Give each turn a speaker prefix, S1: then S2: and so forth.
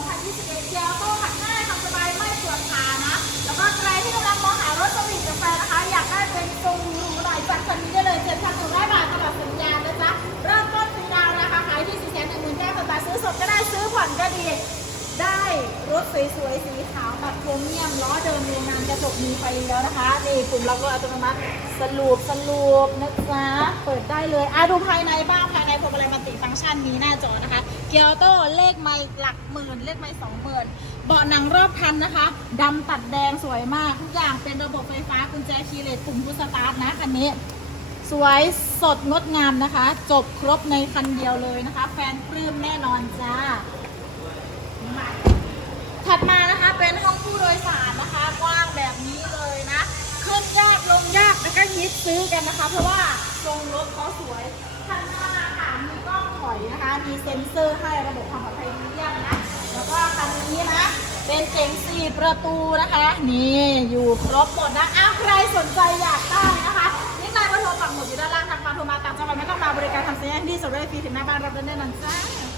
S1: 2021เกียร์โต้ขักง่ายทำสบายไม่ปวดขานะ แล้วก็ใครที่กำลังมองหารถสวิงกาแฟนะคะ อยากได้เป็นทรงหรูหล่อยจัดคันนี้ได้เลยเจ็ดพันถูกได้บาทตลอดสัญญานะจ๊ะเริ่มต้นฟรีดาวราคาขายที่สี่แสหน่งหมื่นเก้าพับาทซื้อสดก็ได้ซื้อผ่อนก็ดี ได้รถสวยๆสีขาวแบบโครเมียมล้อเดิมโรงนานกระจกมีไฟแล้วนะคะนี่ปุ่มเราก็อัตโนมัติสรุปสรุปนะจ๊ะเปิดได้เลยอะดูภายในบ เกียร์โต้เลขไม่หลักหมื่น เลขไม่สองหมื่นเบาะหนังรอบคันนะคะดำตัดแดงสวยมาก ทุกอย่างเป็นระบบไฟฟ้ากุญแจคีย์เลสปุ่มพุชสตาร์ทนะคันนี้ สวยสดงดงามนะคะ จบครบในคันเดียวเลยนะคะ แฟนปลื้มแน่นอนจ้า ถัดมานะคะเป็นห้องผู้โดยสารนะคะกว้างแบบนี้เลยนะ ขึ้นยากลงยากแล้วก็ฮิตซื้อกันนะคะ เพราะว่าทรงรถเขาสวยคันหน้าค่ะมีกล้องถอย มีเซ็นเซอร์ให้ระบบความปลอดภัยดีเยี่ยมนะ แล้วก็คันนี้นะ เป็นเก๋งสี่ประตูนะคะ นี่อยู่ครบหมดนะ อ้าวใครสนใจอยากได้นะคะนี่นายมาโทรฝั่งหมดอยู่ด้านล่างทางมาโทรมาต่างจังหวัดไม่ต้องมาบริการทำเซ็นที่สุดเลยฟรีถึงหน้าบ้านรับได้แน่นอนจ้า